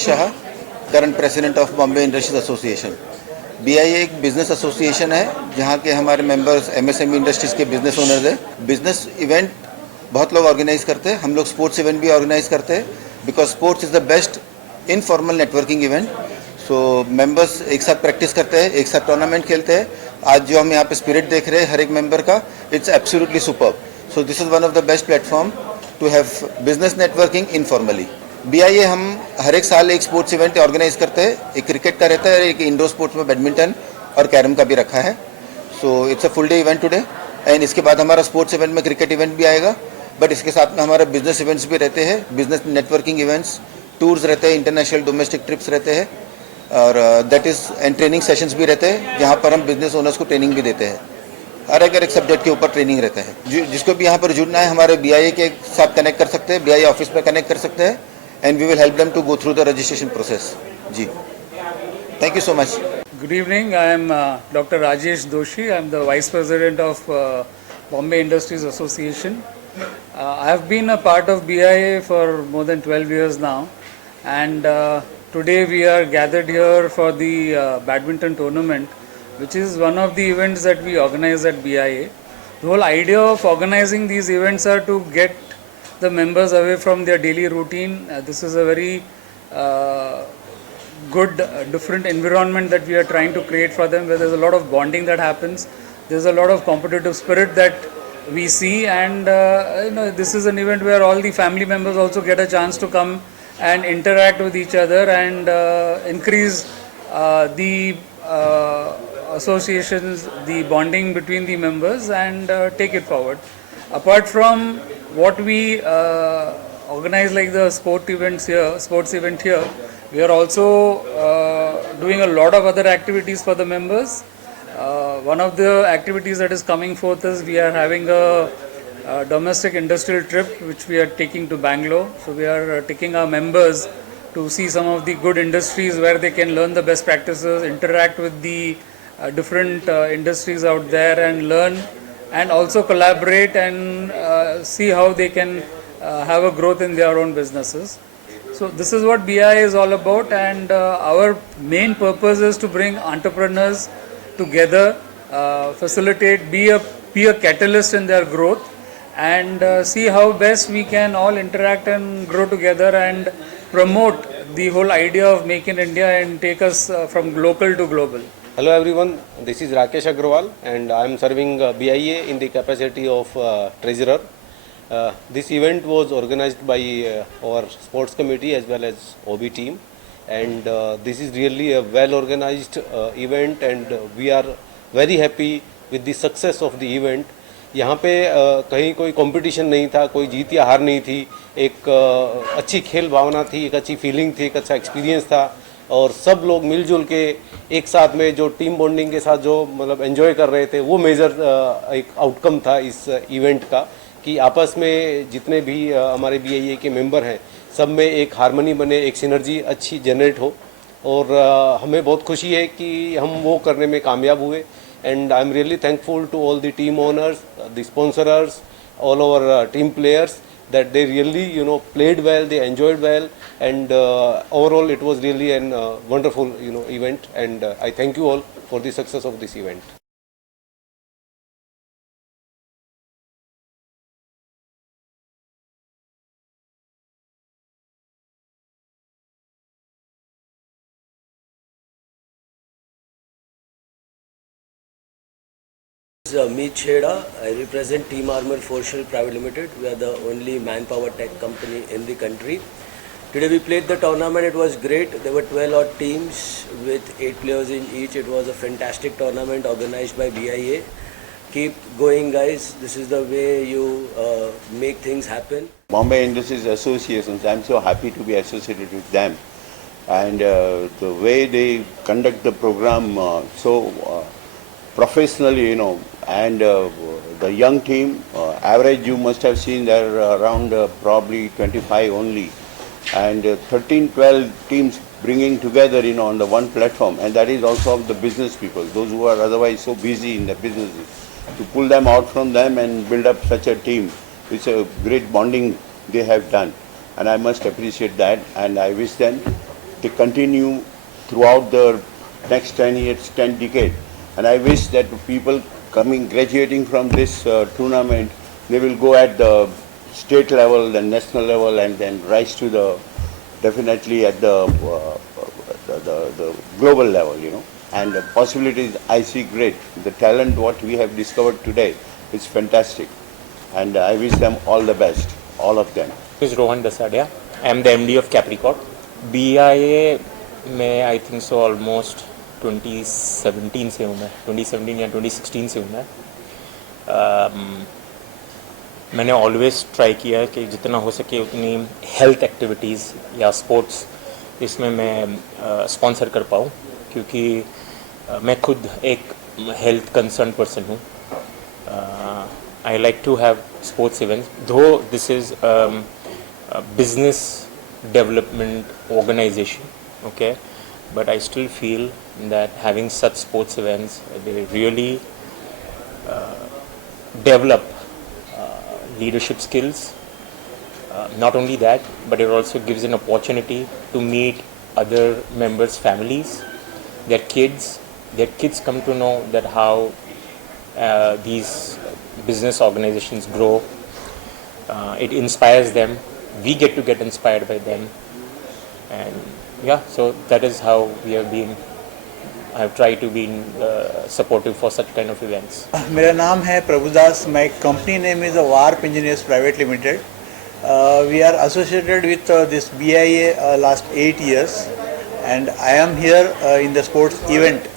Shah, current president of Bombay industries association. BIA एक business association है जहाँ के हमारे मेंबर्स एमएसएमई इंडस्ट्रीज़ के बिजनेस ओनर्स हैं। बिजनेस इवेंट बहुत लोग ऑर्गेनाइज करते हैं, हम लोग स्पोर्ट्स इवेंट भी ऑर्गेनाइज करते हैं, because sports is the best informal networking event. So members एक साथ प्रैक्टिस करते हैं, एक साथ टूर्नामेंट खेलते हैं। आज जो हम यहाँ पे स्पिरिट देख रहे हैं हर एक मेंबर का, it's absolutely superb. So this is one of the best platform to have business networking informally. BIA हम हर एक साल एक स्पोर्ट्स इवेंट ऑर्गेनाइज करते हैं। एक क्रिकेट का रहता है, एक इंडोर स्पोर्ट्स में बैडमिंटन और कैरम का भी रखा है। So it's a full day event today. And इसके बाद हमारा स्पोर्ट्स इवेंट में क्रिकेट इवेंट भी आएगा, बट इसके साथ में हमारा बिजनेस इवेंट्स भी रहते हैं, बिजनेस नेटवर्किंग इवेंट्स, टूर्स रहते हैं, इंटरनेशनल डोमेस्टिक ट्रिप्स रहते हैं, और that is and training sessions भी रहते हैं जहाँ पर हम बिजनेस ओनर्स को ट्रेनिंग भी देते हैं। हर एक सब्जेक्ट के ऊपर ट्रेनिंग रहता है। जिसको भी यहाँ पर जुड़ना है हमारे बीआईए के साथ कनेक्ट कर सकते हैं, बीआईए ऑफिस में कनेक्ट कर सकते हैं, and we will help them to go through the registration process. जी, thank you so much. Good evening. I am Dr. Rajesh Doshi. I am the Vice President of Bombay Industries Association. I have been a part of BIA for more than 12 years now, and today we are gathered here for the badminton tournament, which is one of the events that we organize at BIA. The whole idea of organizing these events are to get the members away from their daily routine. This is a very good different environment that we are trying to create for them, where there's a lot of bonding that happens, there's a lot of competitive spirit that we see, and this is an event where all the family members also get a chance to come and interact with each other and increase the associations, the bonding between the members, and take it forward. Apart from what we organize like the sports event here, we are also doing a lot of other activities for the members. One of the activities that is coming forth is we are having a domestic industrial trip which we are taking to Bangalore. So we are taking our members to see some of the good industries where they can learn the best practices, interact with the different industries out there, and learn and also collaborate and see how they can have a growth in their own businesses. So this is what BI is all about, and our main purpose is to bring entrepreneurs together, facilitate, be a catalyst in their growth, and see how best we can all interact and grow together and promote the whole idea of Make in India and take us from local to global. Hello everyone, this is Rakesh Agrawal and I am serving BIA in the capacity of Treasurer. This event was organized by our sports committee as well as OB team, and this is really a well organized event, and we are very happy with the success of the event. यहाँ पे कहीं कोई competition नहीं था, कोई जीत या हार नहीं थी, एक अच्छी खेल भावना थी, एक अच्छी फीलिंग थी, एक अच्छा एक्सपीरियंस था, और सब लोग मिलजुल के एक साथ में जो टीम बॉन्डिंग के साथ जो मतलब एंजॉय कर रहे थे, वो मेजर एक आउटकम था इस इवेंट का, कि आपस में जितने भी हमारे बीआईए के मेंबर हैं सब में एक हारमोनी बने, एक सिनर्जी अच्छी जनरेट हो, और हमें बहुत खुशी है कि हम वो करने में कामयाब हुए. And I am really thankful to all the team owners, the sponsorers, all over team players, that they really played well, they enjoyed well, and overall it was really an wonderful event, and I thank you all for the success of this event. Meet Chheda. I represent Team Armor Foreshell Private Limited. We are the only manpower tech company in the country. Today we played the tournament. It was great. There were 12 odd teams with 8 players in each. It was a fantastic tournament organized by BIA. Keep going, guys. This is the way you make things happen. Bombay Industries Associations, I'm so happy to be associated with them. And the way they conduct the program so professionally, and the young team, average you must have seen they're around probably 25 only, and 13-12 teams bringing together on the one platform, and that is also of the business people, those who are otherwise so busy in the businesses, to pull them out from them and build up such a team. It's a great bonding they have done, and I must appreciate that, and I wish them they continue throughout the next 10 years, 10 decades. And I wish that people graduating from this tournament, they will go at the state level, the national level, and then rise to the definitely at the global level, And the possibilities I see great. The talent what we have discovered today is fantastic, and I wish them all the best, all of them. This is Rohan Dasadia. I am the MD of Capricorn. BIA में I think so almost 2017 से हूँ मैं, 2017 या 2016 से हूँ मैं. मैंने always try किया कि जितना हो सके उतनी हेल्थ एक्टिविटीज़ या स्पोर्ट्स इसमें मैं स्पॉन्सर कर पाऊँ, क्योंकि मैं खुद एक हेल्थ कंसर्न पर्सन हूँ. I like to have sports events, though this is a business development organization, okay, but I still feel that having such sports events, they really develop leadership skills. Not only that, but it also gives an opportunity to meet other members' families, their kids come to know that how these business organizations grow. It inspires them. We get to get inspired by them, and yeah, so that is how we have been. I have tried to be supportive for such kind of events. मेरा नाम है Prabhudas. My company name is Warp Engineers Private Limited. We are associated with this BIA last 8 years, and I am here in the sports event.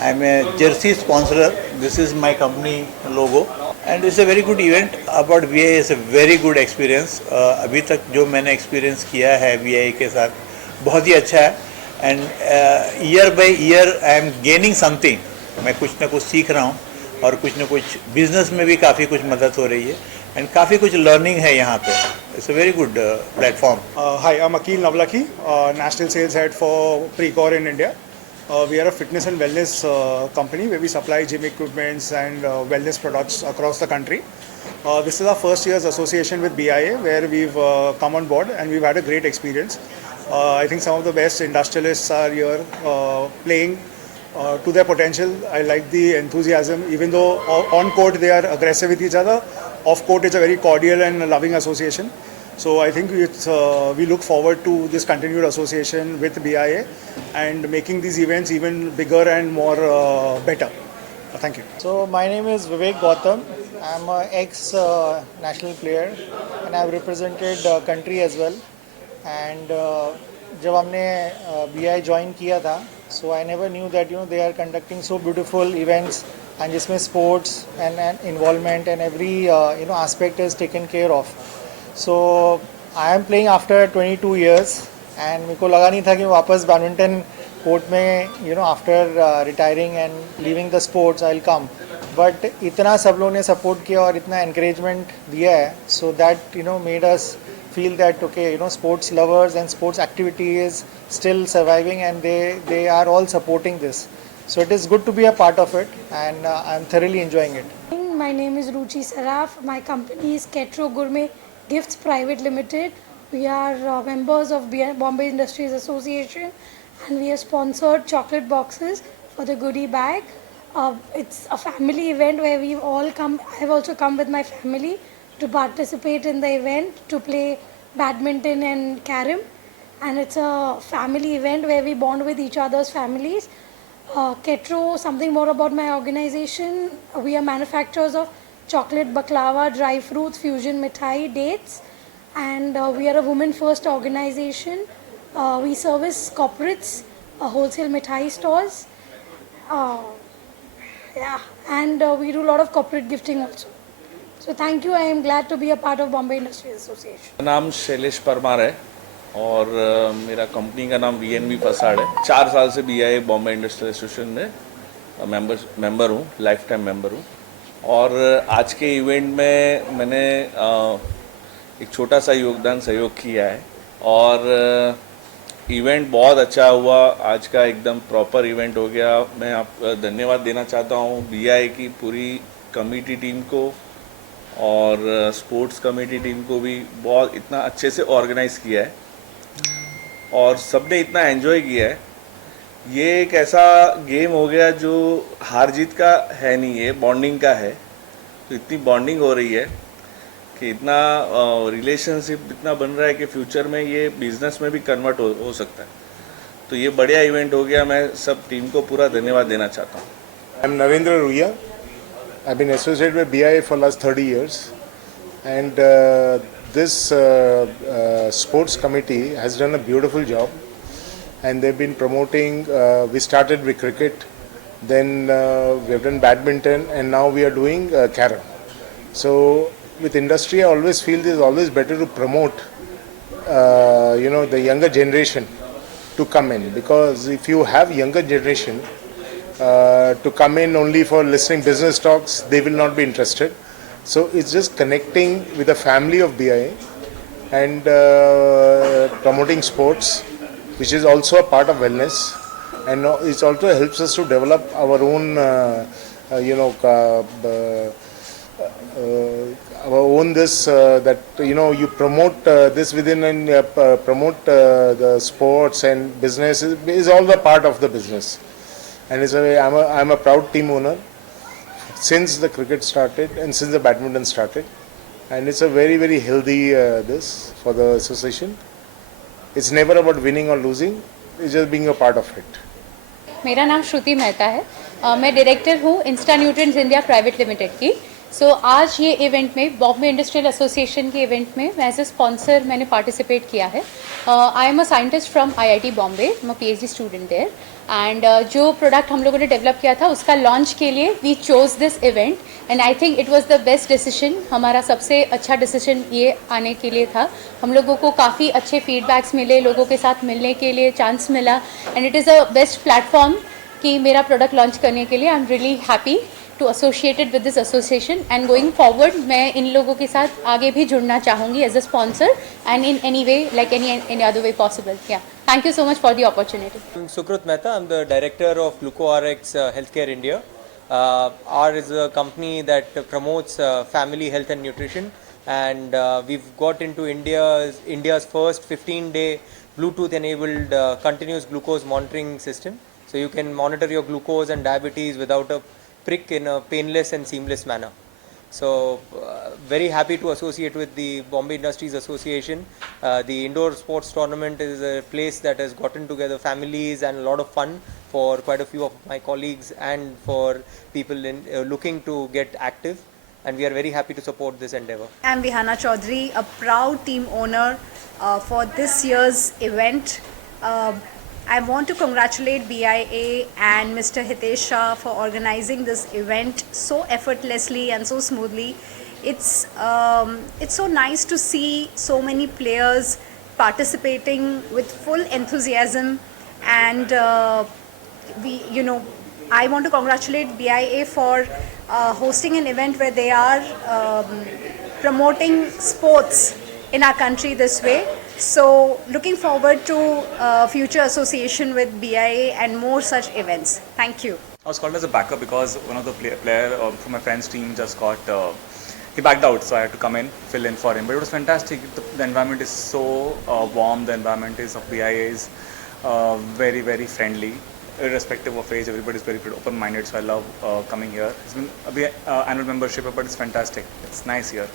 I am a jersey sponsor. This is my company logo, and it's a very good event. About BIA is a very good experience. अभी तक जो मैंने experience किया है BIA के साथ बहुत ही अच्छा है, and year by year I am gaining something. मैं कुछ ना कुछ सीख रहा हूँ और कुछ ना कुछ business में भी काफ़ी कुछ मदद हो रही है, and काफ़ी कुछ learning है यहाँ पे. It's a very good platform. Hi, I'm Akil Navlaki, National Sales Head for Precor in India. We are a fitness and wellness company where we supply gym equipments and wellness products across the country. This is our first year's association with BIA, where we've come on board and we've had a great experience. I think some of the best industrialists are here playing to their potential. I like the enthusiasm. Even though on court they are aggressive with each other, off court it's a very cordial and loving association. So I think we look forward to this continued association with BIA and making these events even bigger and more better. Thank you. So my name is Vivek Gautam. I'm an ex-national player and I've represented country as well. And जब हमने BI join किया था, so I never knew that they are conducting so beautiful events and जिसमें sports and involvement and every aspect is taken care of. So I am playing after 22 years and मेरे को लगा नहीं था कि वापस बैडमिंटन कोर्ट में after retiring and leaving the sports I'll come. But इतना सब लोगों ने support किया और इतना encouragement दिया है, so that made us feel that okay, sports lovers and sports activity is still surviving and they are all supporting this. So it is good to be a part of it, and I'm thoroughly enjoying it. My name is Ruchi Saraf. My company is Ketro Gourmet Gifts Private Limited. We are members of Bombay Industries Association, and we have sponsored chocolate boxes for the goodie bag. It's a family event where we've all come. I've also come with my family to participate in the event, to play badminton and carom, and it's a family event where we bond with each other's families. Ketro, something more about my organization. We are manufacturers of chocolate, baklava, dry fruits, fusion mithai, dates, and we are a women first organization. We service corporates, wholesale mithai stores, and we do a lot of corporate gifting also. So thank you. I am glad to be a part of Bombay Industries Association. मेरा नाम शैलेश परमार है और मेरा company का नाम VNB facade है. 4 साल से BIA बॉम्बे इंडस्ट्रियल एसोसिएशन में मेंबर हूँ, लाइफ टाइम मेंबर हूँ. और आज के इवेंट में मैंने एक छोटा सा सहयोग किया है और इवेंट बहुत अच्छा हुआ. आज का एकदम प्रॉपर इवेंट हो गया. मैं आप धन्यवाद देना चाहता हूँ BIA की पूरी कमेटी टीम को और स्पोर्ट्स कमेटी टीम को भी. बहुत इतना अच्छे से ऑर्गेनाइज़ किया है. और सबने इतना एंजॉय किया है। ये एक ऐसा गेम हो गया जो हार जीत का है नहीं, ये बॉन्डिंग का है। तो इतनी बॉन्डिंग हो रही है कि इतना रिलेशनशिप इतना बन रहा है कि फ्यूचर में ये बिजनेस में भी कन्वर्ट हो सकता है। तो ये बढ़िया इवेंट हो गया। मैं सब टीम को पूरा धन्यवाद देना चाहता हूँ। I'm Narendra Ruya. I've been associated with BIA for last 30 years, and this sports committee has done a beautiful job, and they've been promoting. We started with cricket, then we have done badminton, and now we are doing carom. So with industry, I always feel it is always better to promote, the younger generation to come in, because if you have younger generation to come in only for listening business talks, they will not be interested. So it's just connecting with the family of BIA and promoting sports, which is also a part of wellness, and it also helps us to develop our own, our own this that you promote this within and promote the sports and business is all the part of the business. And I'm a proud team owner since the cricket started and since the badminton started, and it's a very, very healthy this for the association. It's never about winning or losing, it's just being a part of it. मेरा नाम श्रुति मेहता है। मैं director हूँ Insta nutrients India private limited की। आज ये event में Bombay industrial association के इवेंट में एज ए स्पॉन्सर मैंने पार्टिसिपेट किया है। I am a scientist from IIT Bombay, मैं PhD स्टूडेंट देयर, एंड जो प्रोडक्ट हम लोगों ने डेवलप किया था उसका लॉन्च के लिए we chose this event, and I think it was the best decision. हमारा सबसे अच्छा डिसीजन ये आने के लिए था। हम लोगों को काफ़ी अच्छे फीडबैक्स मिले, लोगों के साथ मिलने के लिए चांस मिला, and it is a best platform कि मेरा प्रोडक्ट लॉन्च करने के लिए। I am really happy to associated with this association, and going forward मैं इन लोगों के साथ आगे भी जुड़ना चाहूँगी as a sponsor and in any way like any other way possible. या thank you so much for the opportunity. I'm Sukrut Mehta. I'm the director of GlucoRx Healthcare India. Our is a company that promotes family health and nutrition, and we've got into India's first 15-day Bluetooth enabled continuous glucose monitoring system. So you can monitor your glucose and diabetes without a prick in a painless and seamless manner. So very happy to associate with the Bombay Industries Association. The indoor sports tournament is a place that has gotten together families and a lot of fun for quite a few of my colleagues and for people looking to get active, and we are very happy to support this endeavor. I'm Vihana Chaudhary, a proud team owner for this year's event. I want to congratulate BIA and Mr. Hitesh Shah for organizing this event so effortlessly and so smoothly. It's so nice to see so many players participating with full enthusiasm, and I want to congratulate BIA for hosting an event where they are promoting sports in our country this way. So looking forward to future association with BIA and more such events. Thank you. I was called as a backup because one of the player from my friend's team just got he backed out, so I had to come in, fill in for him. But it was fantastic. The environment is so warm. The environment is of BIA is very, very friendly, irrespective of age. Everybody is very open-minded, so I love coming here. It's been a annual membership, but it's fantastic. It's nice here.